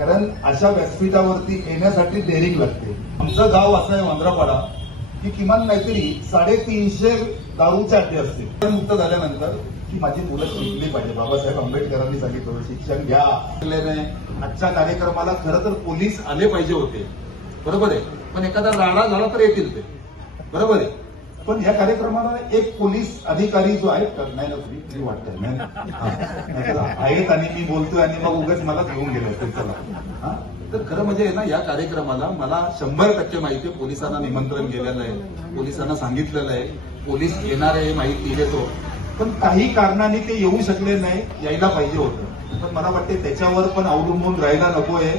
कारण अशा व्यासपीठावरती येण्यासाठी डेअरिंग लागते. आमचं गाव असं आहे वांद्रापाडा की किमान काहीतरी साडेतीनशे दारूचे अड्डे असतील. मुक्त झाल्यानंतर की माझी मुलं शिकली पाहिजे. बाबासाहेब आंबेडकरांनी सांगितलं शिक्षण घ्या. आजच्या कार्यक्रमाला खरं तर पोलीस आले पाहिजे होते. बरोबर आहे? पण एखादा राडा झाला तर येतील ते. बरोबर आहे? पण या कार्यक्रमाला एक पोलीस अधिकारी जो आहे? नाही ना तुम्ही? वाटतंय आहेत आणि मी बोलतोय आणि मग उगाच मला घेऊन गेलो ते चला. हा? तर खरं म्हणजे आहे ना या कार्यक्रमाला मला शंभर टक्के माहिती आहे पोलिसांना निमंत्रण केलेलं आहे पोलिसांना सांगितलेलं आहे पोलीस येणार आहे माहिती देतो. पण काही कारणाने ते येऊ शकले नाही यायला पाहिजे होतं. पण मला वाटते त्याच्यावर पण अवलंबून राहायला नकोय.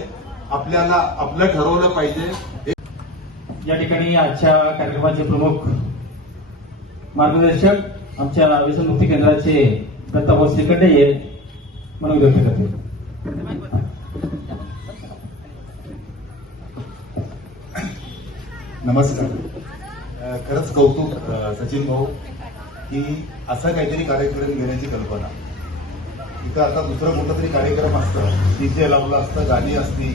आपल्याला आपलं ठरवलं पाहिजे. या ठिकाणी आजच्या कार्यक्रमाचे प्रमुख मार्गदर्शक आमच्या व्यसनमुक्ती केंद्राचे दत्ताभाऊ श्रीखंडे हे म्हणून व्यक्त करते नमस्कार खरंच कौतुक सचिन भाऊ की असा काहीतरी कार्यक्रम घेण्याची कल्पना. इथं आता दुसरं मोठं तरी कार्यक्रम असतं. डीजे लावलं असतं गाणी असती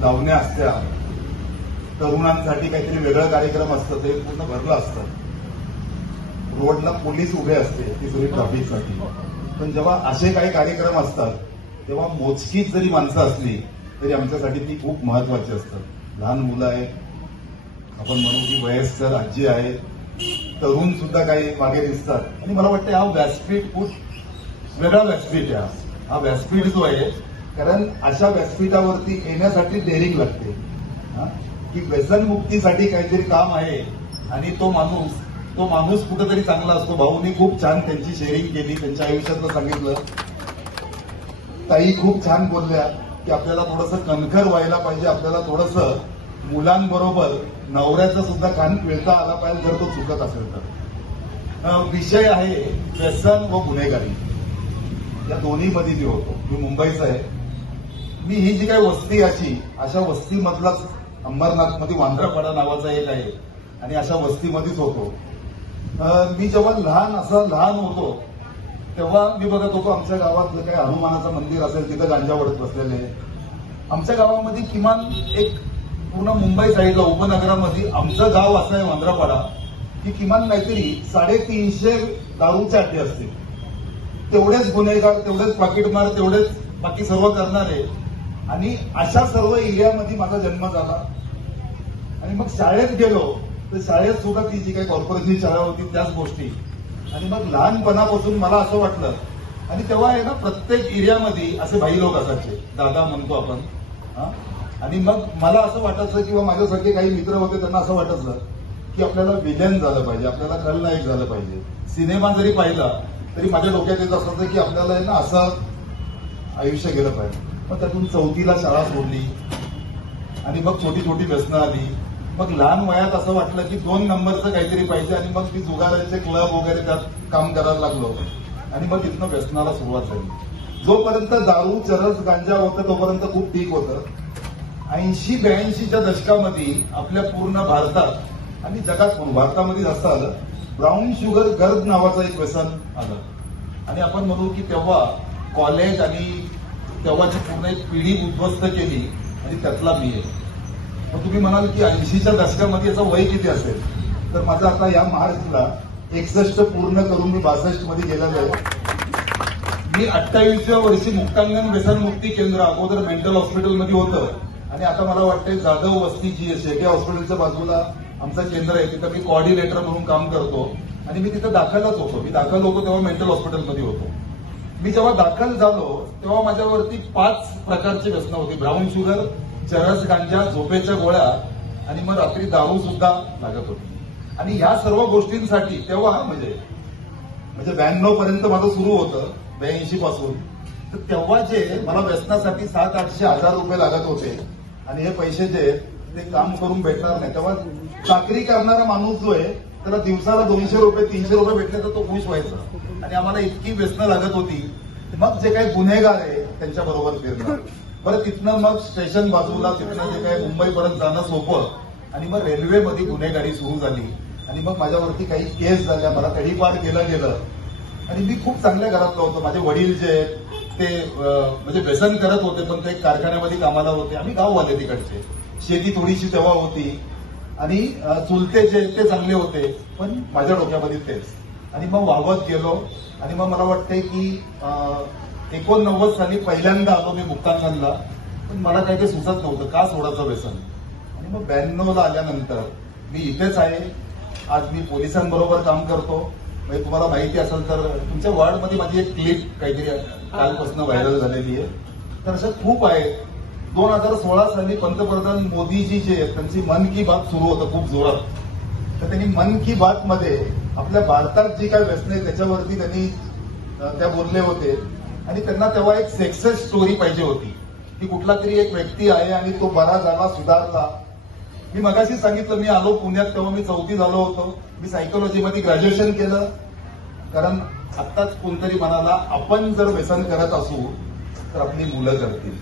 लावण्या असत्या. तरुणांसाठी काहीतरी वेगळं कार्यक्रम असतं ते पूर्ण भरलं असतं. रोडला पोलीस उभे असते ती सगळी ट्रॅफिकसाठी पण जेव्हा असे काही कार्यक्रम असतात तेव्हा मोजकीच जरी माणसं असली तरी आमच्यासाठी ती खूप महत्वाची असतात लहान मुलं आहेत आपण म्हणू की वयस्कर आजी आहे तरुण सुद्धा काही मागे दिसतात आणि मला वाटतं हा व्यासपीठ खूप वेगळा व्यासपीठ आहे हा. व्यासपीठ जो आहे कारण अशा व्यासपीठावरती येण्यासाठी डेअरिंग लागते हा? की व्यसनमुक्तीसाठी काहीतरी काम आहे आणि तो माणूस तो माणूस कुठेतरी चांगला असतो. भाऊनी खूप छान त्यांची शेअरिंग केली त्यांच्या आयुष्यातलं सांगितलं. ताई खूप छान बोलल्या की आपल्याला थोडंसं कणखर व्हायला पाहिजे आपल्याला थोडंसं मुलांबरोबर नवऱ्याचा सुद्धा कान पिळता आला पाहिजे जर तो चुकत असेल तर. विषय आहे व्यसन व गुन्हेगारी. या दोन्ही मध्ये मी होतो. मी मुंबईचा आहे. मी ही जी काही वस्ती अशी अशा वस्तीमधलाच अंबरनाथमध्ये वांद्रापाडा नावाचा एक आहे. आणि अशा वस्तीमध्येच होतो. मी जेव्हा लहान असं लहान होतो तेव्हा मी बघत होतो आमच्या गावातलं काही हनुमानाचं मंदिर असेल तिथं गांजा वडत बसलेले. आमच्या गावामध्ये किमान एक पूर्ण मुंबई साईडला उपनगरामध्ये आमचं गाव असं आहे वांद्रापाडा की किमान काहीतरी साडेतीनशे दारूचे अड्डे असतील. तेवढेच गुन्हेगार तेवढेच पाकिटमार तेवढेच बाकी सर्व करणारे. आणि अशा सर्व एरियामध्ये माझा जन्म झाला. आणि मग शाळेत गेलो. तर शाळेत सुद्धा ती जी काही कॉर्पोरेशनची शाळा होती त्याच गोष्टी. आणि मग लहानपणापासून मला असं वाटलं आणि तेव्हा आहे ना प्रत्येक एरियामध्ये असे भाई लोक असायचे. दादा म्हणतो आपण हा? आणि मग मला असं वाटायचं किंवा माझ्यासारखे काही मित्र होते त्यांना असं वाटायचं की आपल्याला विलन झालं पाहिजे आपल्याला खलनायक झालं पाहिजे. सिनेमा जरी पाहिला तरी माझ्या डोक्यात येत असं की आपल्याला आहे ना असं आयुष्य गेलं पाहिजे. मग त्यातून चौथीला शाळा सोडली. आणि मग छोटी छोटी व्यसनं आली. मग लहान वयात असं वाटलं की दोन नंबरचं काहीतरी पाहिजे आणि मग ती जुगाराचे क्लब वगैरे त्यात काम करायला लागलो. आणि मग तिथनं व्यसनाला सुरुवात झाली. जोपर्यंत दारू चरस गांजा होतं तोपर्यंत खूप पीक होतं. ऐंशी ब्याऐंशीच्या दशकामध्ये आपल्या पूर्ण भारतात आणि जगात भारतामध्ये जास्त आलं. ब्राऊन शुगर गर्द नावाचं एक व्यसन आलं. आणि आपण म्हणू की तेव्हा कॉलेज आणि तेव्हाची पूर्ण एक पिढी उद्ध्वस्त केली आणि त्यातला मी आहे. तुम्ही म्हणाल की ऐंशीच्या दशकामध्ये याचं वय किती असेल? तर माझं आता या महाराष्ट्राला एकसष्ट पूर्ण करून मी बासष्टमध्ये गेलेलो आहे. मी अठ्ठावीसव्या वर्षी मुक्तांगण व्यसनमुक्ती केंद्र अगोदर मेंटल हॉस्पिटलमध्ये होतं. आणि आता मला वाटतंय जाधव वस्ती जी आहे शेटे हॉस्पिटलच्या बाजूला आमचं केंद्र आहे तिथं मी कॉर्डिनेटर म्हणून काम करतो. आणि मी तिथं दाखलच होतो. मी दाखल होतो तेव्हा मेंटल हॉस्पिटलमध्ये होतो. मी जेव्हा दाखल झालो तेव्हा माझ्यावरती पाच प्रकारची व्यसनं होती. ब्राऊन शुगर चरस गांजा झोपेच्या गोळ्या आणि मग रात्री दारू सुद्धा लागत होती. आणि या सर्व गोष्टींसाठी तेव्हा म्हणजे म्हणजे ब्याण्णव पर्यंत माझं सुरू होतं ब्याऐंशी पासून. तर तेव्हा जे मला व्यसनासाठी सात आठशे हजार रुपये लागत होते आणि हे पैसे जे ते काम करून भेटणार नाही. तेव्हा चाकरी करणारा माणूस जो आहे त्याला दिवसाला दोनशे रुपये तीनशे रुपये भेटले तर तो खुश व्हायचा. आणि आम्हाला इतकी व्यसनं लागत होती मग जे काही गुन्हेगार आहे त्यांच्या बरोबर फिरणं बरं तिथनं मग स्टेशन बाजूला तिथनं जे काय मुंबईपर्यंत जाणं सोपं. आणि मग रेल्वेमध्ये गुन्हेगारी सुरू झाली. आणि मग माझ्यावरती काही केस झाल्या. मला तडीपार केलं गेलं. आणि मी खूप चांगल्या घरातलं होतो. माझे वडील जे ते म्हणजे व्यसन करत होते पण ते कारखान्यामध्ये कामाला होते. आम्ही गाववाले तिकडचे. शेती थोडीशी तेव्हा होती. आणि चुलते जे ते चांगले होते. पण माझ्या डोक्यामध्ये तेच. आणि मग वाहवत गेलो. आणि मग मला वाटतंय की एकोणनव्वद साली पहिल्यांदा आलो मी मुक्तांगणला पण मला काही ते सुचत नव्हतं. का सोडायचं व्यसन? आणि मग ब्याण्णवला आल्यानंतर मी इथेच आहे. आज मी पोलिसांबरोबर काम करतो. म्हणजे तुम्हाला माहिती असेल तर तुमच्या वॉर्डमध्ये माझी एक क्लिप काहीतरी कालपासून व्हायरल झालेली आहे. तर अशा खूप आहेत दोन हजार सोळा साली पंतप्रधान मोदीजी जे आहेत त्यांची मन की बात सुरू होतं खूप जोरात. तर त्यांनी मन की बात मध्ये आपल्या भारतात जी काय व्यसन आहे त्याच्यावरती त्यांनी त्या बोलले होते. आणि त्यांना तेव्हा एक सक्सेस स्टोरी पाहिजे होती. की कुठला तरी एक व्यक्ती आहे आणि तो बरा झाला सुधारला. मी मगाशी सांगितलं मी आलो पुण्यात तेव्हा मी चौथी झालो होतो. मी सायकोलॉजीमध्ये ग्रॅज्युएशन केलं. कारण आत्ताच कोणतरी म्हणाला आपण जर व्यसन करत असू तर आपली मुलं करतील.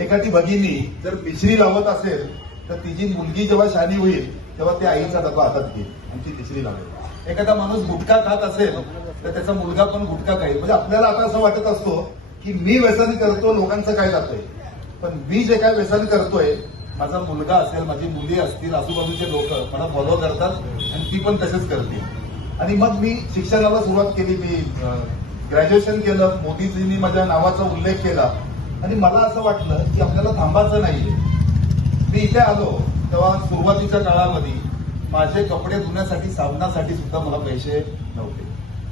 एखादी भगिनी जर पिशरी लावत असेल तर तिची मुलगी जेव्हा शानी होईल तेव्हा ते आईचा डबा हातात घे आमची तिसरी लागेल एखादा माणूस गुटखा खात असेल तर त्याचा मुलगा पण गुटखा खाईल. म्हणजे आपल्याला आता असं वाटत असतो की मी व्यसन करतो लोकांचं काय जातोय. पण मी जे काय व्यसन करतोय माझा मुलगा असेल माझी मुली असतील आजूबाजूचे लोक मला फॉलो करतात आणि ती पण तसेच करतील. आणि मग मी शिक्षणाला सुरुवात केली मी ग्रॅज्युएशन केलं मोदीजींनी माझ्या नावाचा उल्लेख केला. आणि मला असं वाटलं की आपल्याला थांबायचं नाहीये. मी इथे आलो. तेव्हा सुरुवातीच्या काळामध्ये माझे कपडे धुण्यासाठी साबणासाठी सुद्धा मला पैसे नव्हते.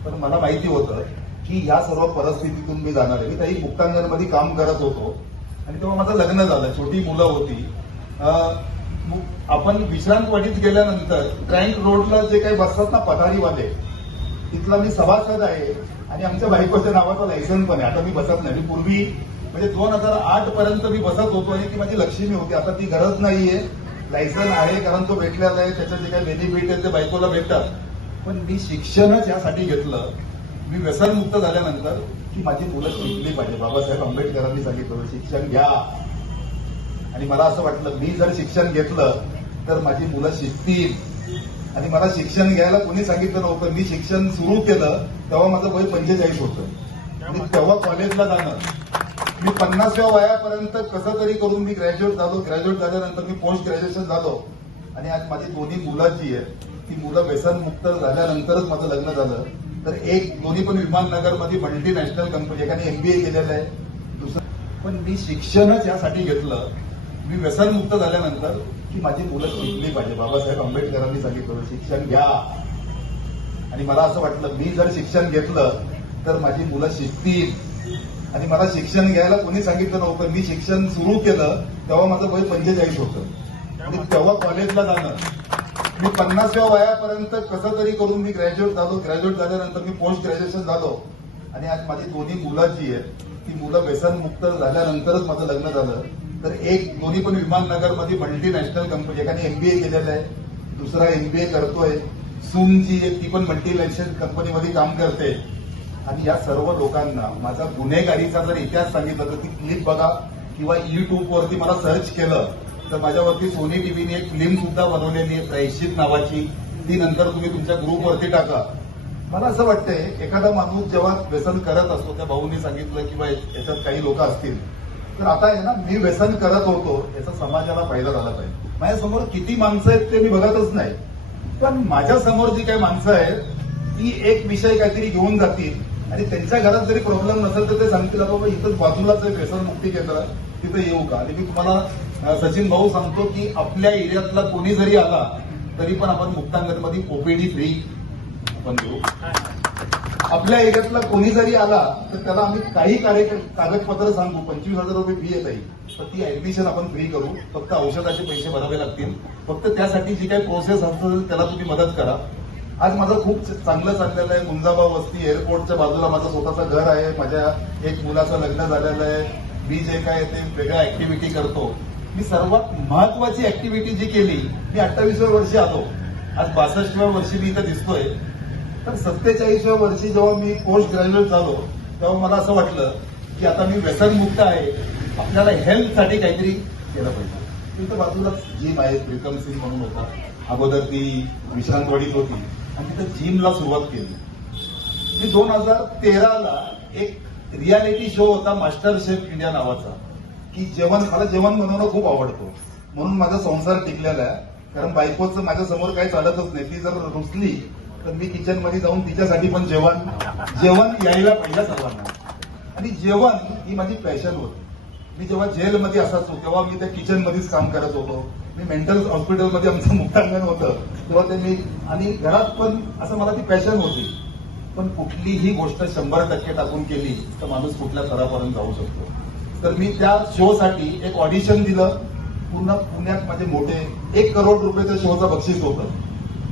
पण मला माहिती होतं की या सर्व परिस्थितीतून मी जाणार आहे. मी काही मुक्तांगणमध्ये काम करत होतो. आणि तेव्हा माझं लग्न झालं. छोटी मुलं होती. मु- आपण विश्रांतवाडीत गेल्यानंतर क्रँक रोडला जे काही बसतात ना पठारीवाले तिथला मी सभासद आहे. आणि आमच्या बायकोच्या नावाचा लायसन पण आहे. आता मी बसत नाही. मी पूर्वी म्हणजे दोन हजार आठ पर्यंत मी बसत होतो आणि ती माझी लक्ष्मी होती. आता ती गरज नाहीये. लायसन आहे कारण तो भेटलेला आहे त्याचं जे काही बेनिफिट आहे ते बायकोला भेटतात. पण मी शिक्षणच यासाठी घेतलं. मी व्यसनमुक्त झाल्यानंतर की माझी मुलं शिकली पाहिजे. बाबासाहेब आंबेडकरांनी सांगितलं शिक्षण घ्या. आणि मला असं वाटलं मी जर शिक्षण घेतलं तर माझी मुलं शिकतील. आणि मला शिक्षण घ्यायला कोणी सांगितलं नव्हतं. मी शिक्षण सुरू केलं तेव्हा माझं वय पंचेचाळीस होतं. आणि तेव्हा कॉलेजला जाणं मी पन्नासव्या वयापर्यंत कसं तरी करून मी ग्रॅज्युएट झालो. ग्रॅज्युएट झाल्यानंतर मी पोस्ट ग्रॅज्युएशन झालो. आणि आज माझी दोन्ही मुलं जी आहेत ती मुलं व्यसनमुक्त झाल्यानंतरच माझं लग्न झालं. तर एक दोन्ही पण विमाननगरमध्ये मल्टीनॅशनल कंपनी एकाने एमबीए केलेलं आहे. दुसरं पण मी शिक्षणच यासाठी घेतलं. मी व्यसनमुक्त झाल्यानंतर की माझी मुलं शिकली पाहिजे. बाबासाहेब आंबेडकरांनी सांगितलं शिक्षण घ्या. आणि मला असं वाटलं मी जर शिक्षण घेतलं तर माझी मुलं शिकतील. आणि मला शिक्षण घ्यायला कोणी सांगितलं नव्हतं. मी शिक्षण सुरू केलं तेव्हा माझं वय पंचेचाळीस होतं. आणि तेव्हा कॉलेजला जाणं मी पन्नासव्या वयापर्यंत कसं तरी करून मी ग्रॅज्युएट झालो. ग्रॅज्युएट झाल्यानंतर मी पोस्ट ग्रॅज्युएशन झालो. आणि आज माझी दोन्ही मुलं जी आहेत ती मुलं व्यसनमुक्त झाल्यानंतरच माझं लग्न झालं. तर एक दोन्ही पण विमाननगरमध्ये मल्टीनॅशनल कंपनी एकाने एमबीए केलेलं आहे. दुसरा एमबीए करतोय. सून जी आहे ती पण मल्टीनॅशनल कंपनीमध्ये काम करते. आणि या सर्व लोकांना माझा गुन्हेगारीचा जर इतिहास सांगितला तर ती क्लिप बघा किंवा युट्यूबवरती मला सर्च केलं तर माझ्यावरती सोनी टीव्हीने एक फिल्म सुद्धा बनवलेली आहे प्रायश्चित नावाची. ती नंतर तुम्ही तुमच्या ग्रुपवरती टाका. मला असं वाटतंय एखादा माणूस जेव्हा व्यसन करत असतो त्या भाऊनी सांगितलं किंवा याच्यात काही लोक असतील तर आता आहे ना मी व्यसन करत होतो याचा समाजाला फायदा झाला पाहिजे. माझ्यासमोर किती माणसं आहेत ते मी बघतच नाही. पण माझ्यासमोर जी काही माणसं आहेत ती एक विषय काहीतरी घेऊन जातील आणि त्यांच्या घरात जरी प्रॉब्लेम नसेल तर ते सांगतील बाबा इथं बाजूलाच आहे व्यसन मुक्ती केंद्र. तिथं येऊ का? आणि मी तुम्हाला सचिन भाऊ सांगतो की आपल्या एरियातला कोणी जरी आला तरी पण आपण मुक्तांगणमध्ये ओपीडी फ्री आपण देऊ. आपल्या एरियातला कोणी जरी आला तर त्याला आम्ही काही कार्य कागदपत्र सांगू. पंचवीस हजार रुपये फी येत आहे तर ती ऍडमिशन आपण फ्री करू. फक्त औषधाचे पैसे भरावे लागतील. फक्त त्यासाठी जी काही प्रोसेस असेल त्याला तुम्ही मदत करा. आज माझं खूप चांगलं चाललेलं आहे. मुंजाबा वस्ती एअरपोर्टच्या बाजूला माझं स्वतःचं घर आहे. माझ्या एक मुलाचं लग्न झालेलं आहे. मी जे काय ते वेगळ्या ऍक्टिव्हिटी करतो. मी सर्वात महत्वाची ऍक्टिव्हिटी जी केली मी अठ्ठावीसव्या वर्षी आलो. आज बासष्टव्या वर्षी मी इथं दिसतोय. तर सत्तेचाळीसव्या वर्षी जेव्हा मी पोस्ट ग्रॅज्युएट झालो तेव्हा मला असं वाटलं की आता मी व्यसनमुक्त आहे. आपल्याला हेल्थसाठी काहीतरी केलं पाहिजे. तिथं बाजूलाच जिम आहे. प्रीतम सिंग म्हणून होता. अगोदर ती विश्रांतवाडीत होती. आणि तिथं जिमला सुरुवात केली. मी दोन हजार तेराला एक रियालिटी शो होता मास्टर शेफ इंडिया नावाचा की जेवण मला जेवण बनवणं खूप आवडतो. म्हणून माझा संसार टिकलेला आहे. कारण बायकोचं माझ्यासमोर काही चालतच नाही. ती जर रुसली तर मी किचनमध्ये जाऊन तिच्यासाठी पण जेवण जेवण यायला पाहिजे सर्वांना आणि जेवण ही माझी पॅशन होती. मी जेव्हा जेलमध्ये असायचो तेव्हा मी त्या किचनमध्येच काम करत होतो. मी मेंटल हॉस्पिटलमध्ये आमचं मुक्तांगण होतं. तेव्हा ते मी आणि घरात पण असं मला ती पॅशन होती. पण कुठलीही गोष्ट शंभर टक्के टाकून केली तर माणूस कुठल्या स्तरापर्यंत जाऊ शकतो. तर मी त्या शो साठी एक ऑडिशन दिलं. पूर्ण पुण्यात माझे मोठे एक करोड रुपयाच्या शोचं बक्षीस होतं.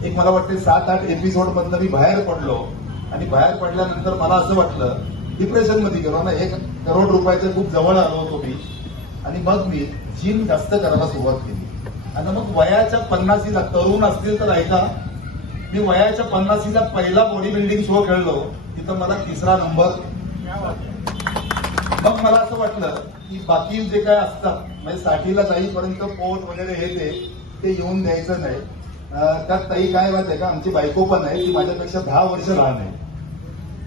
एक मला वाटते सात आठ एपिसोड मधनं मी बाहेर पडलो. आणि बाहेर पडल्यानंतर मला असं वाटलं डिप्रेशनमध्ये गेलो. ना एक करोड रुपयाच्या खूप जवळ आलो होतो मी. आणि मग मी जिम जास्त करायला सुरुवात केली. आता मग वयाच्या पन्नासीला तरुण असतील तर ऐका मी वयाच्या पन्नासीला पहिला बॉडी बिल्डिंग शो खेळलो. तिथं मला तिसरा नंबर मग मला असं वाटलं की बाकी जे काय असतात म्हणजे साठीला जाईपर्यंत पोट वगैरे हे ते येऊन द्यायचं नाही. त्यात ताई काय माहिती आहे का? आमची बायको पण आहे ती माझ्यापेक्षा दहा वर्ष लहान आहे.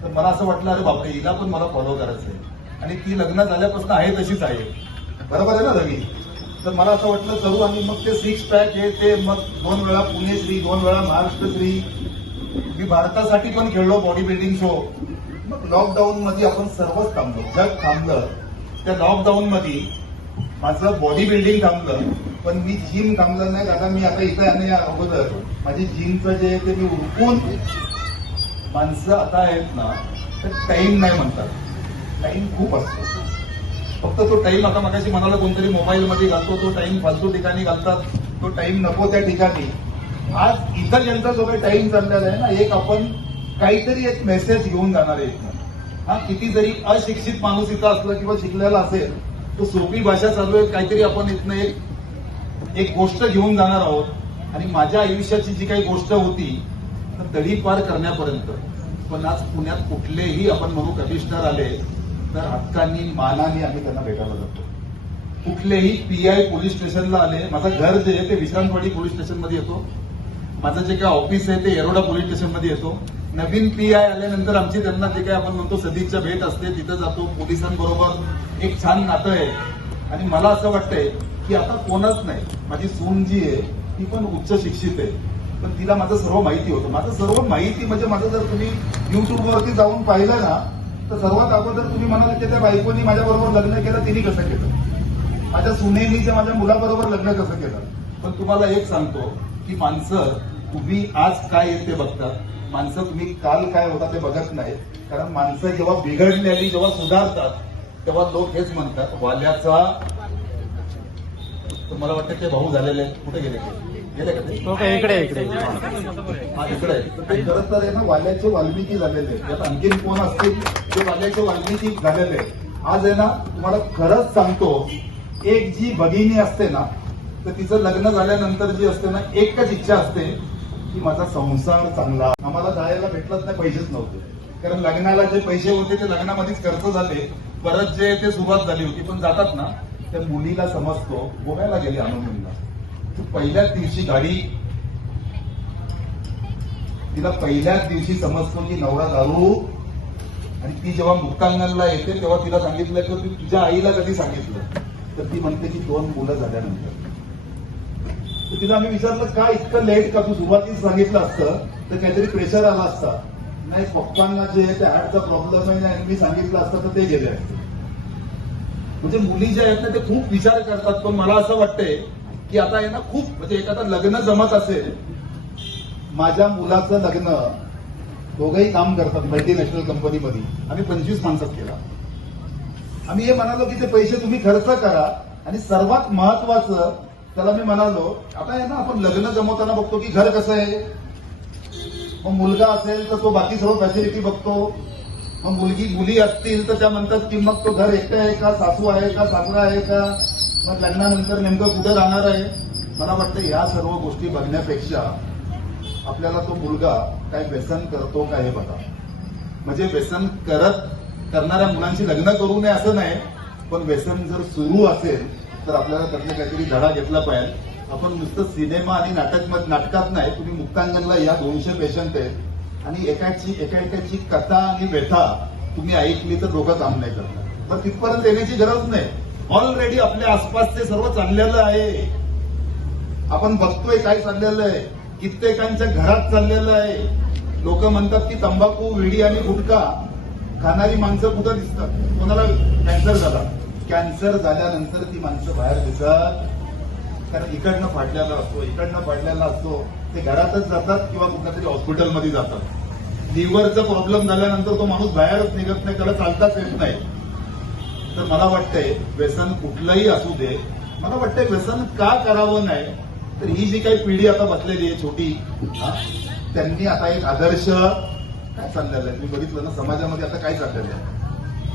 तर मला असं वाटलं अरे बापरे हिला पण मला फॉलो करायचं आहे आणि ती लग्न झाल्यापासून आहे तशीच आहे. बरोबर आहे ना रवी? तर मला असं वाटलं करू आणि मग ते सिक्स पॅक हे ते मग दोन वेळा पुणे श्री दोन वेळा महाराष्ट्र श्री. मी भारतासाठी पण खेळलो बॉडी बिल्डिंग शो मग लॉकडाऊन मध्ये आपण सर्वच थांबलो. जग थांबलं. त्या लॉकडाऊन मध्ये माझं बॉडी बिल्डिंग थांबलं. पण मी जिम थांबलं नाही. दादा मी आता इथं आणि अगोदर. माझी जिमचं जे आहे ते मी उरकून माणसं आता आहेत ना तर टाइम नाही म्हणतात. टाइम खूप असतो. फक्त तो टाइम आता मगाशी म्हणाला कोणतरी मोबाईल मध्ये घालतो तो टाइम फालतू ठिकाणी घालतात. तो टाइम नको त्या ठिकाणी. आज इतर ज्यांचा जो काही टाइम चाललेला आहे ना एक आपण काहीतरी एक मेसेज घेऊन जाणार आहे इथनं. हा किती जरी अशिक्षित माणूस इथं असला किंवा शिकलेला असेल तो सोपी भाषा चालू आहे काहीतरी आपण इथनं एक एक गोष्ट घेऊन जाणार आहोत. आणि माझ्या आयुष्याची जी काही गोष्ट होती तर दडी पार करण्यापर्यंत. पण आज पुण्यात कुठलेही आपण म्हणू कमिशनर आले तर हक्कांनी मानाने आम्ही त्यांना भेटायला जातो. कुठलेही पीआय पोलीस स्टेशनला आले माझं घर जे आहे ते विश्रांतवाडी पोलीस स्टेशनमध्ये येतो. माझं जे काय ऑफिस आहे ते येरोडा पोलीस स्टेशनमध्ये येतो. नवीन पीआय आल्यानंतर आमची त्यांना जे काय आपण म्हणतो सदिच्छा भेट असते तिथं जातो. पोलिसांबरोबर एक छान नातं आहे. आणि मला असं वाटतंय की आता कोणच नाही. माझी सून जी आहे ती पण उच्च शिक्षित आहे. पण तिला माझं सर्व माहिती होतं. माझं सर्व माहिती म्हणजे माझं जर तुम्ही युट्यूबवरती जाऊन पाहिलं ना तर सर्वात अगोदर तुम्ही म्हणाल की त्या बायकोनी माझ्याबरोबर लग्न केलं तिने कसं केलं? माझ्या सुनेनी जे माझ्या मुलाबरोबर लग्न कसं केलं? पण तुम्हाला एक सांगतो की माणसं तुम्ही आज काय आहे ते बघतात. माणसं तुम्ही काल काय होता ते बघत नाही कारण माणसं जेव्हा बिघडलेली जेव्हा सुधारतात तेव्हा लोक हेच म्हणतात वाल्याचा तर मला वाटतं ते भाऊ झालेले कुठे गेले तो काय इकडे इकडे. हा इकडे. तर ते तर आहे ना वाल्याचे वाल्मिकी झालेले. त्यात आणखीन कोण असतील? ते वाल्याचे वाल्मिकी झालेले. आज आहे ना तुम्हाला खरंच सांगतो एक जी भगिनी असते ना तर तिचं लग्न झाल्यानंतर जी असते ना एकच इच्छा असते की माझा संसार चांगला. आम्हाला जायला भेटलंच नाही पैसेच नव्हते. कारण लग्नाला जे पैसे होते ते लग्नामध्येच खर्च झाले. परत जे ते सुरुवात झाली होती. पण जातात ना त्या मुलीला समजतो गोव्याला गेले अनुमनीला पहिल्याच दिवशी गाडी तिला पहिल्याच दिवशी समजतो की नवरा दारू आणि ती जेव्हा मुक्तांगणला येते तेव्हा तिला सांगितलं की तू तुझ्या आईला कधी सांगितलं? तर ती म्हणते की दोन मुलं झाल्यानंतर. तर तिला आम्ही विचारलं का इतकं लेट का तू सुरुवातीच सांगितलं असतं? तर काहीतरी प्रेशर आला असता. नाही पप्पांना जे आहे ते हार्टचा प्रॉब्लेम आहे आणि मी सांगितलं असतं तर ते गेले. असते म्हणजे मुली ज्या आहेत ना ते खूप विचार करतात पण मला असं वाटतंय की आता आहे ना खूप म्हणजे एखादा लग्न जमत असेल माझ्या मुलाचं लग्न दोघंही काम करतात मल्टीनॅशनल कंपनीमध्ये आम्ही पंचवीस माणसात केला. आम्ही हे म्हणालो की ते पैसे तुम्ही खर्च करा. आणि सर्वात महत्वाचं त्याला मी म्हणालो आता आहे ना आपण लग्न जमवताना बघतो की घर कसं आहे. मग मुलगा असेल तर तो बाकी सर्व फॅसिलिटी बघतो. मग मुलगी मुली असतील तर त्या म्हणतात की मग तो घर एकटं आहे का? सासू आहे का? सासरा आहे का? मग लग्नानंतर नेमकं कुठं राहणार आहे? मला वाटतं या सर्व गोष्टी बघण्यापेक्षा आपल्याला तो मुलगा काय व्यसन करतो का हे बघा. म्हणजे व्यसन करत करणाऱ्या मुलांची लग्न करू नये असं नाही पण व्यसन जर सुरू असेल तर आपल्याला त्यातले काहीतरी धडा घेतला पाहिजे. आपण नुसतं सिनेमा आणि नाटक नाटकात नाही तुम्ही मुक्तांगणला या दोनशे पेशंट आहेत. आणि एकाची एका एकाची कथा आणि व्यथा तुम्ही ऐकली तर डोकं काम नाही करणार. पण तिथपर्यंत येण्याची गरज नाही. ऑलरेडी आपल्या आसपासचे सर्व चाललेलं आहे. आपण बघतोय काय चाललेलं आहे. कित्येकांच्या घरात चाललेलं आहे. लोक म्हणतात की तंबाखू विडी आणि गुटखा खाणारी माणसं कुठं दिसतात? कोणाला कॅन्सर झाला? कॅन्सर झाल्यानंतर ती माणसं बाहेर दिसत. कारण इकडनं फाडलेला असतो इकडनं फाडलेला असतो. ते घरातच जातात किंवा कुठल्या तरी हॉस्पिटलमध्ये जातात लिव्हरचा प्रॉब्लेम झाल्यानंतर तो माणूस बाहेरच निघत नाही त्याला चालताच येत नाही. तर मला वाटतंय व्यसन कुठलंही असू दे मला वाटतंय व्यसन का करावं नाही तर ही जी काही पिढी आता बसलेली आहे छोटी त्यांनी आता एक आदर्श काय चाललेलं आहे? मी बघितलं ना समाजामध्ये आता काय चाललेलं आहे?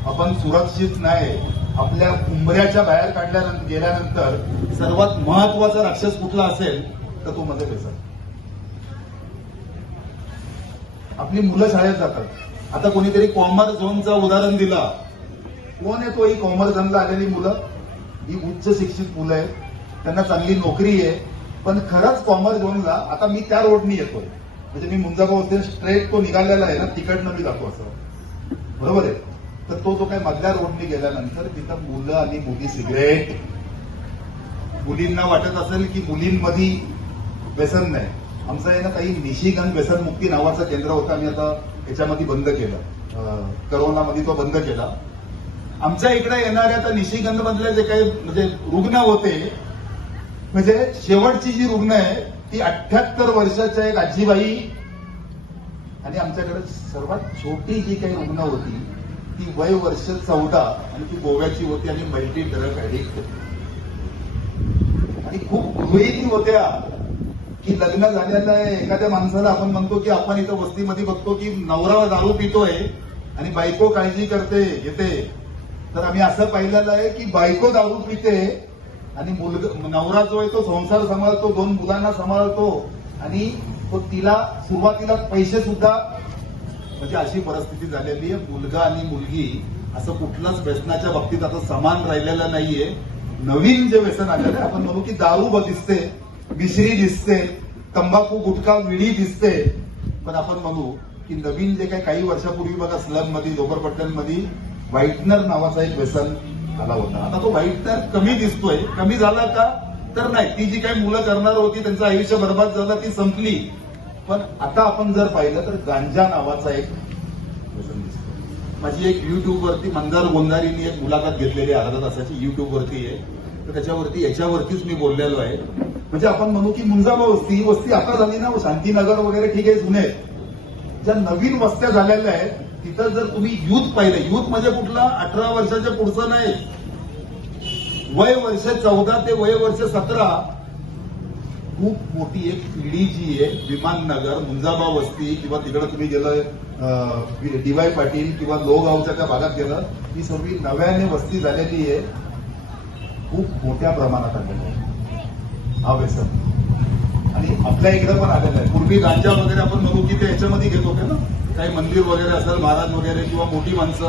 आपण सुरक्षित नाही आपल्या उंबऱ्याच्या बाहेर काढल्यानंतर गेल्यानंतर सर्वात महत्त्वाचा राक्षस कुठला असेल तर तो मध्ये व्यसन. आपली मुलं शाळेत जातात. आता कोणीतरी कॉमर्स झोनचं उदाहरण दिलं कोण आहे तो? ही कॉमर्स झोनला आलेली मुलं. ही उच्च शिक्षित मुलं आहेत. त्यांना चांगली नोकरी आहे. पण खरंच कॉमर्स झोनला आता मी त्या रोडनी येतोय. म्हणजे मी मुंजागाव होते स्ट्रेट तो निघालेला आहे ना तिकडनं मी जातो असं. बरोबर आहे? तर तो जो काही मधल्या रोडनी गेल्यानंतर तिथं मुलं आणि मुली सिगरेट. मुलींना वाटत असेल की मुलींमध्ये व्यसन नाही. आमचं आहे ना काही निशिगंध व्यसनमुक्ती नावाचं केंद्र होतं. आम्ही आता याच्यामध्ये बंद केलं. करोनामध्ये तो बंद केला. आमच्या इकडे येणाऱ्या आता निशिगंध मधले जे काही म्हणजे रुग्ण होते म्हणजे शेवटची जी रुग्ण आहे ती अठ्याहत्तर वर्षाच्या एक आजीबाई आणि आमच्याकडे सर्वात छोटी जी काही रुग्ण होती ती वय वर्ष चौदा आणि ती गोव्याची होती आणि मल्टी ड्रग ऍडिक्ट होती आणि खूप गृहिणी होत्या की लग्न झालेल्या एखाद्या माणसाला आपण म्हणतो की आपण इथं वस्तीमध्ये बघतो की नवरा दारू पितोय आणि बायको काळजी करते येते तर आम्ही असं पाहिलेलं आहे की बायको दारू पिते आणि मुलगा नवरा जो आहे तो संसार सांभाळतो दोन मुलांना सांभाळतो आणि तो तिला सुरुवातीला पैसे सुद्धा म्हणजे अशी परिस्थिती झालेली आहे. मुलगा आणि मुलगी असं कुठलंच व्यसनाच्या बाबतीत आता समान राहिलेलं नाहीये. नवीन जे व्यसन आलेलं आहे आपण म्हणू की दारू दिसते मिश्री दिसते तंबाखू गुटखा विडी दिसते. पण आपण म्हणू की नवीन जे काही काही वर्षापूर्वी बघा स्लममध्ये झोपडपट्ट्यांमध्ये व्हाईटनर नावाचा एक व्यसन आला होता. आता तो व्हाईटनर कमी दिसतोय. कमी झाला का? तर नाही. ती जी काही मुलं करणार होती त्यांचं आयुष्य बर्बाद झालं ती संपली. पण आता आपण जर पाहिलं तर गांजा नावाचा एक व्यसन दिसतो माझी एक युट्यूबवरती मंदार गोंधारीने एक मुलाखत घेतलेली आहे अर्धा तासाची युट्यूबवरती आहे. तर त्याच्यावरती याच्यावरतीच मी बोललेलो आहे. म्हणजे आपण म्हणू की मुंजाबा वस्ती ही वस्ती आता झाली ना शांतीनगर वगैरे ठीक आहे जुने. आहेत. ज्या नवीन वस्त्या झालेल्या आहेत तिथं जर तुम्ही युथ पाहिलं युथ म्हणजे कुठला अठरा वर्षाच्या पुढचं नाही. वय वर्ष चौदा ते वय वर्ष सतरा खूप मोठी एक पिढी जी आहे विमाननगर मुंजाबा वस्ती किंवा तिकडे तुम्ही गेलं डीवाय पाटील किंवा लोगावच्या त्या भागात गेलं ही सगळी नव्याने वस्ती झालेली आहे. खूप मोठ्या प्रमाणात आलेलं आहे. हा व्यसन. आणि आपल्या इकडे पण आलेलं आहे. पूर्वी गांजा वगैरे आपण म्हणू की ते याच्यामध्ये घेतो का ना? काही मंदिर वगैरे असेल महाराज वगैरे किंवा मोठी माणसं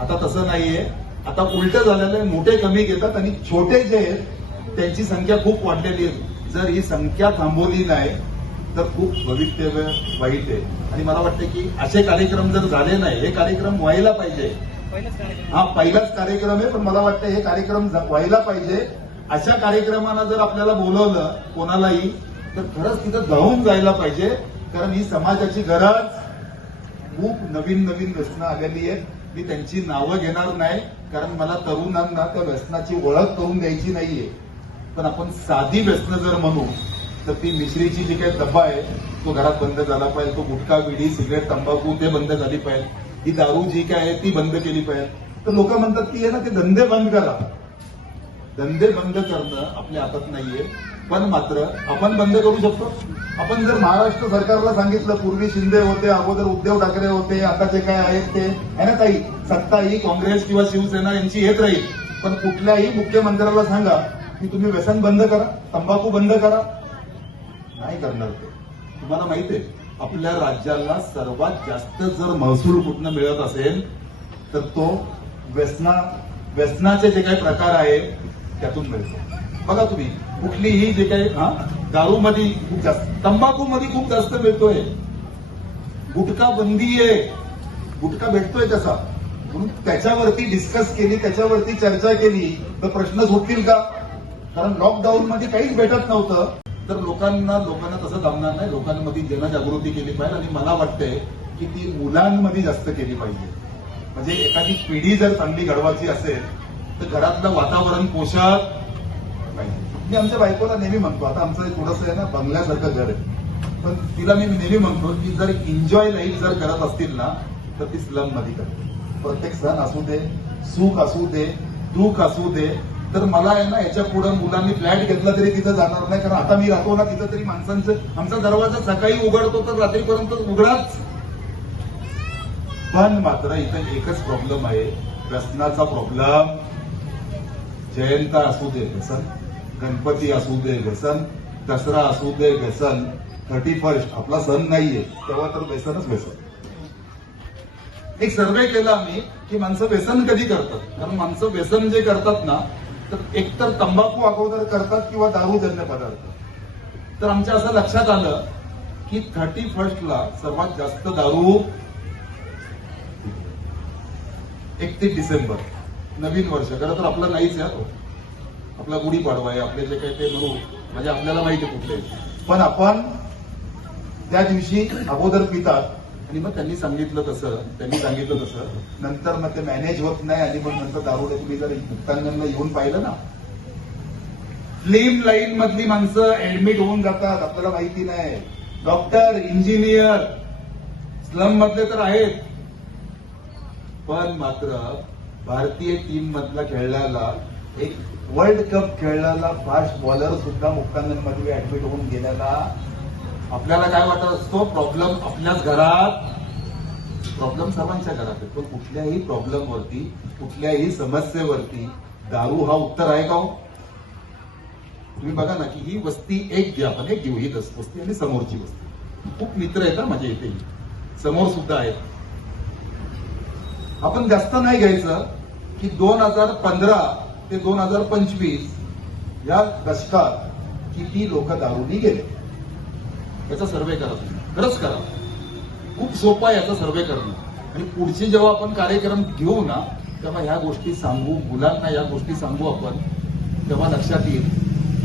आता तसं नाहीये. आता उलट झालेलं आहे मोठे कमी घेतात आणि छोटे जे आहेत त्यांची संख्या खूप वाढलेली आहे. जर ही संख्या थांबवली नाही तर खूप भवितव्य वाईट आहे. आणि मला वाटतं की असे कार्यक्रम जर झाले नाही हे कार्यक्रम व्हायला पाहिजे. हा पहिलाच कार्यक्रम आहे पण मला वाटतं हे कार्यक्रम व्हायला पाहिजे. अशा कार्यक्रमांना जर आपल्याला बोलवलं कोणालाही तर खरंच तिथं जाऊन जायला पाहिजे. कारण ही समाजाची गरज खूप नवीन नवीन व्यसनं आलेली आहेत. मी त्यांची नावं घेणार नाही कारण मला तरुणांना त्या व्यसनाची ओळख करून द्यायची नाहीये. पण आपण साधी व्यसनं जर म्हणू तर ती मिश्रीची जी काही डब्बा आहे तो घरात बंद झाला पाहिजे. तो गुटखा बिडी सिगरेट तंबाखू ते बंद झाली पाहिजे. ही दारू जी काय आहे ती बंद केली पाहिजे. तर लोक म्हणतात ती आहे ना ते धंदे बंद करा. धंदे बंद करणं आपल्या हातात नाहीये. पण मात्र आपण बंद करू शकतो. आपण जर महाराष्ट्र सरकारला सांगितलं पूर्वी शिंदे होते अगोदर उद्धव ठाकरे होते आता जे काय आहेत ते आहे ना ताई? सत्ता ही काँग्रेस किंवा शिवसेना यांची येत राहील. पण कुठल्याही मुख्यमंत्र्याला सांगा की तुम्ही व्यसन बंद करा तंबाखू बंद करा. नाही करणार ते. तुम्हाला माहिती आहे आपल्या राज्याला सर्वात जास्त जर महसूल कुठनं मिळत असेल तर तो व्यसना व्यसनाचे जे काही प्रकार आहे त्यातून मिळतो. बघा तुम्ही कुठलीही जे काही दारू मध्ये खूप जास्त तंबाखू मध्ये खूप जास्त मिळतोय. गुटखा बंदी आहे. गुटखा भेटतोय कसा म्हणून त्याच्यावरती डिस्कस केली त्याच्यावरती चर्चा केली तर प्रश्न सुटतील का? कारण लॉकडाऊन मध्ये काहीच भेटत नव्हतं. तर लोकांना लोकांना तसं जमणार नाही. लोकांमध्ये जनजागृती केली पाहिजे आणि मला वाटतंय की ती मुलांमध्ये जास्त केली पाहिजे. म्हणजे एखादी पिढी जर चांगली घडवायची असेल तर घरातलं वातावरण पोषक मी आमच्या बायकोला नेहमी म्हणतो आता आमचं थोडंसं आहे ना बंगल्यासारखं घर आहे. पण तिला मी नेहमी म्हणतो की जर एन्जॉय लाईफ जर करत असतील ना तर ती स्लममध्ये करते. प्रत्येक सण असू दे सुख असू दे दुःख असू दे तर मला आहे ना याच्यापुढे मुलांनी फ्लॅट घेतला तरी तिथं जाणार नाही कारण आता मी राहतो ना तिथं तरी माणसांचं आमचा दरवाजा सकाळी उघडतो तर रात्रीपर्यंत उघडाच. पण मात्र इथं एकच प्रॉब्लेम आहे व्यसनाचा प्रॉब्लेम जयंता असू दे व्यसन गणपती असू दे व्यसन दसरा असू दे व्यसन थर्टी फर्स्ट आपला सण नाहीये. तेव्हा तर व्यसनच व्यसन. एक सर्वे केला आम्ही की माणसं व्यसन कधी करतात? कारण माणसं व्यसन जे करतात ना तर एकतर तंबाखू अगोदर करतात किंवा दारूजन्य पदार्थ. तर आमच्या असं लक्षात आलं की थर्टी फर्स्टला सर्वात जास्त दारू एकतीस डिसेंबर नवीन वर्ष. खरं तर आपलं नाहीच आहे हो. आपला गुढीपाडवा आहे आपले जे काही ते म्हणू म्हणजे आपल्याला माहिती कुठले पण आपण त्या दिवशी अगोदर पितात. आणि मग त्यांनी सांगितलं तसं त्यांनी सांगितलं तसं. नंतर मग ते मॅनेज होत नाही आणि मग नंतर दारुडे तुम्ही जर मुक्तांगणला येऊन पाहिलं ना फ्लेम लाईन मधली माणसं ऍडमिट होऊन जातात आपल्याला माहिती नाही. डॉक्टर इंजिनियर स्लम मधले तर आहेत. पण मात्र भारतीय टीम मधला खेळल्याला एक वर्ल्ड कप खेळलेला फास्ट बॉलर सुद्धा मुक्तांगणमध्ये ऍडमिट होऊन गेल्याला आपल्याला काय वाटत? असतो प्रॉब्लेम आपल्याच घरात प्रॉब्लेम सर्वांच्या घरात येतो कुठल्याही प्रॉब्लेमवरती कुठल्याही समस्येवरती दारू हा उत्तर आहे का हो? तुम्ही बघा ना की ही वस्ती एक घ्या आपण एक घेऊ ही वस्ती आणि समोरची वस्ती. खूप मित्र आहेत ना माझ्या इथे समोर सुद्धा आहेत. आपण जास्त नाही घ्यायचं की दोन हजार पंधरा ते दोन हजार पंचवीस या दशकात किती लोक दारूनी गेले? याचा सर्वे करा तुम्ही. खरंच करा. खूप सोपा याचा सर्वे करणं. आणि पुढचे जेव्हा आपण कार्यक्रम घेऊ ना तेव्हा ह्या गोष्टी सांगू मुलांना या गोष्टी सांगू आपण तेव्हा लक्षात येईल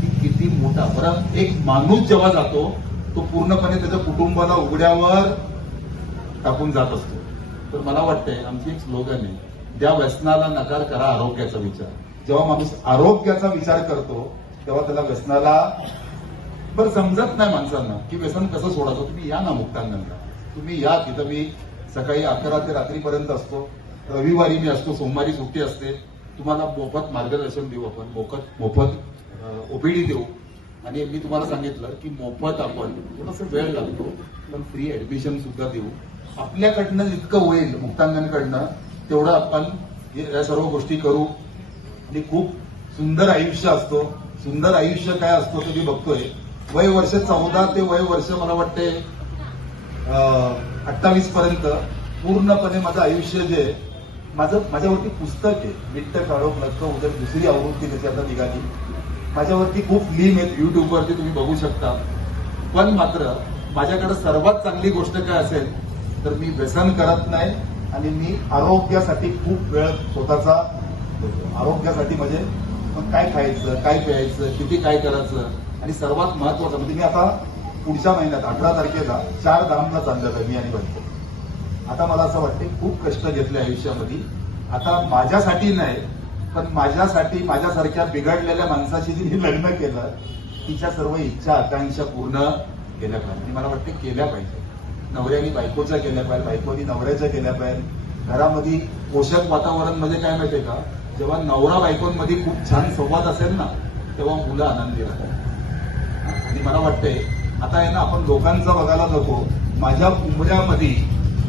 की किती मोठा बरं एक माणूस जेव्हा जातो तो पूर्णपणे त्याच्या कुटुंबाला उघड्यावर टाकून जात असतो. तर मला वाटतंय आमची एक स्लोगन आहे द्या व्यसनाला नकार करा आरोग्याचा विचार. जेव्हा माणूस आरोग्याचा विचार करतो तेव्हा त्याला व्यसनाला बरं समजत नाही माणसांना की व्यसन कसं सोडायचं. तुम्ही या ना मुक्तांगणला. तुम्ही या तिथं मी सकाळी अकरा ते रात्रीपर्यंत असतो. रविवारी मी असतो सोमवारी सुट्टी असते. तुम्हाला मोफत मार्गदर्शन देऊ आपण मोफत मोफत ओपीडी देऊ. आणि मी तुम्हाला सांगितलं की मोफत आपण थोडासा वेळ लागतो पण फ्री ऍडमिशन सुद्धा देऊ. आपल्याकडनं जितकं होईल मुक्तांगणकडनं तेवढं आपण या सर्व गोष्टी करू. आणि खूप सुंदर आयुष्य असतो. सुंदर आयुष्य काय असतो ते मी बघतोय. वय वर्ष चौदा ते वय वर्ष मला वाटते अठ्ठावीस पर्यंत पूर्णपणे माझं आयुष्य जे आहे, माझं माझ्यावरती पुस्तक आहे. मिट्ट काळोख लक्ष उद्या दुसरी आवृत्ती त्याची आता निघाली. माझ्यावरती खूप लिम आहेत युट्यूबवरती तुम्ही बघू शकता. पण मात्र माझ्याकडे सर्वात चांगली गोष्ट काय असेल तर मी व्यसन करत नाही आणि मी आरोग्यासाठी खूप वेळ स्वतःचा आरोग्यासाठी म्हणजे मग काय खायचं काय प्यायचं किती काय करायचं? आणि सर्वात महत्वाचं म्हणजे मी आता पुढच्या महिन्यात अठरा तारखेला चार धामला चाललेलं आहे मी आणि बायको आता मला असं वाटते खूप कष्ट घेतले आयुष्यामध्ये. आता माझ्यासाठी नाही पण माझ्यासाठी माझ्यासारख्या बिघडलेल्या माणसाशी जी लग्न केलं तिच्या सर्व इच्छा आकांक्षा पूर्ण केल्या पाहिजे. मला वाटते केल्या पाहिजे. नवऱ्याने बायकोच्या केल्या पाहिजे बायकोनी नवऱ्याच्या केल्या पाहिजे. घरामध्ये पोषक वातावरण म्हणजे काय माहितीये का? जेव्हा नवरा बायकोंमध्ये खूप छान संवाद असेल ना तेव्हा मुलं आनंदी राहतात. आणि मला वाटतंय आता आहे ना आपण लोकांचा बघायला नको माझ्या उमऱ्यामध्ये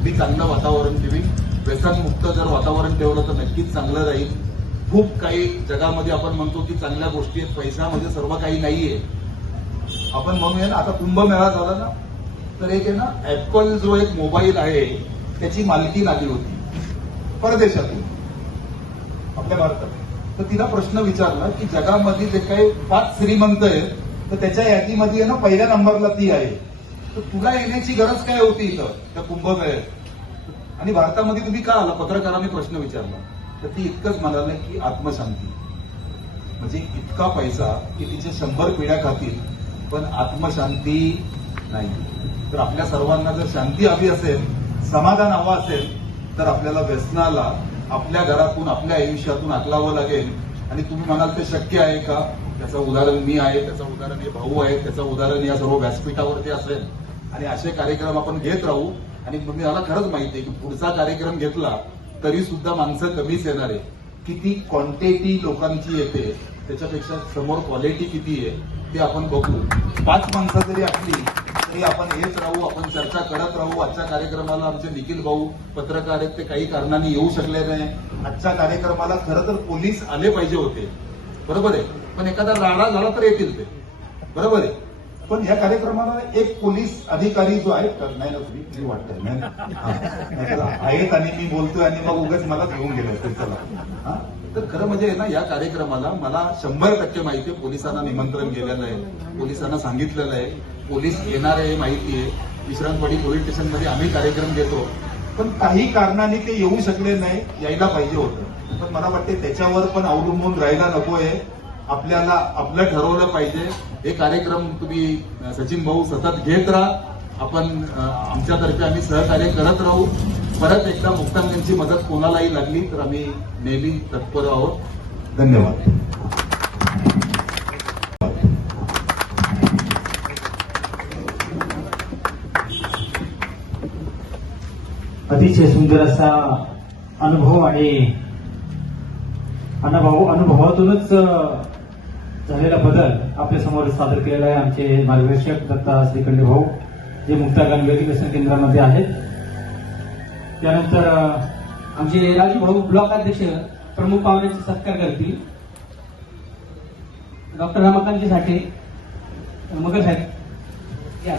मी चांगलं वातावरण ठेवीन व्यसनमुक्त जर वातावरण ठेवलं तर नक्कीच चांगलं राहील. खूप काही जगामध्ये आपण म्हणतो की चांगल्या गोष्टी आहेत पैसा म्हणजे सर्व काही नाहीये. आपण म्हणूया ना आता कुंभमेळा झाला ना तर एक आहे ना ऍपल जो एक मोबाईल आहे त्याची मालकी लागली होती. परदेशातून. मध्य भारतात. तर तिला प्रश्न विचारला की जगामध्ये जे काही पाच श्रीमंत आहेत तर त्याच्या यादीमध्ये ना पहिल्या नंबरला ती आहे. तर तुला येण्याची गरज काय होती इथं त्या कुंभमेळ्यात? आणि भारतामध्ये तुम्ही का आला? पत्रकारांनी प्रश्न विचारला. तर ती इतकंच म्हणाले की आत्मशांती. म्हणजे इतका पैसा की तिचे शंभर पिढ्या खातील पण आत्मशांती नाही. तर आपल्या सर्वांना जर शांती हवी असेल समाधान हवं असेल तर आपल्याला व्यसनाला आपल्या घरातून आपल्या आयुष्यातून आकलावं लागेल. आणि तुम्ही म्हणाल ते शक्य आहे का? त्याचं उदाहरण मी आहे त्याचं उदाहरण हे भाऊ आहे त्याचं उदाहरण या सर्व व्यासपीठावरती असेल. आणि असे कार्यक्रम आपण घेत राहू. आणि तुम्ही मला खरंच माहिती आहे की पुढचा कार्यक्रम घेतला तरी सुद्धा माणसं कमीच येणार आहे किती क्वांटिटी लोकांची येते त्याच्यापेक्षा समोर क्वालिटी किती आहे ते आपण बघू. पाच माणसं जरी असली की आपण हेच राहू आपण चर्चा करत राहू. आजच्या कार्यक्रमाला आमचे निखिल भाऊ पत्रकार आहेत ते काही कारणाने येऊ शकले नाही. आजच्या कार्यक्रमाला खरं तर पोलीस आले पाहिजे होते. बरोबर आहे? पण एखादा राडा झाला तर येतील ते. बरोबर आहे? पण या कार्यक्रमाला एक पोलीस अधिकारी जो आहे तर नाही ना तुम्ही मी वाटतंय आहेत आणि मी बोलतोय आणि मग उगाच मला घेऊन गेलं ते चला. हा? तर खरं म्हणजे ना या कार्यक्रमाला मला शंभर टक्के माहिती पोलिसांना निमंत्रण केलेलं आहे. पोलिसांना सांगितलेलं आहे. पोलीस येणार आहे माहिती आहे. विश्रांतवाडी पोलीस स्टेशनमध्ये आम्ही कार्यक्रम घेतो. पण काही कारणाने ते येऊ शकले नाही यायला पाहिजे होतं. पण मला वाटते त्याच्यावर पण अवलंबून राहायला नकोय. आपल्याला आपलं ठरवलं पाहिजे. हे कार्यक्रम तुम्ही सचिन भाऊ सतत घेत राहा. आपण आमच्यातर्फे आम्ही सहकार्य करत राहू. परत एकदा मुक्तांगांची मदत कोणालाही लागली तर आम्ही नेहमी तत्पर आहोत. धन्यवाद. अतिशय सुंदर असा अनुभव आहे. अनुभव अनुभवातूनच झालेला बदल आपल्यासमोर सादर केलेला आहे आमचे मार्गदर्शक दत्ता श्रीखंडे भाऊ जे मुक्ता गांधी व्यसन केंद्रामध्ये आहेत. त्यानंतर आमचे राजू भाऊ ब्लॉक अध्यक्ष प्रमुख पाहुण्यांचे सत्कार करतील. डॉक्टर रमाकांतजी साठे मगर साहेब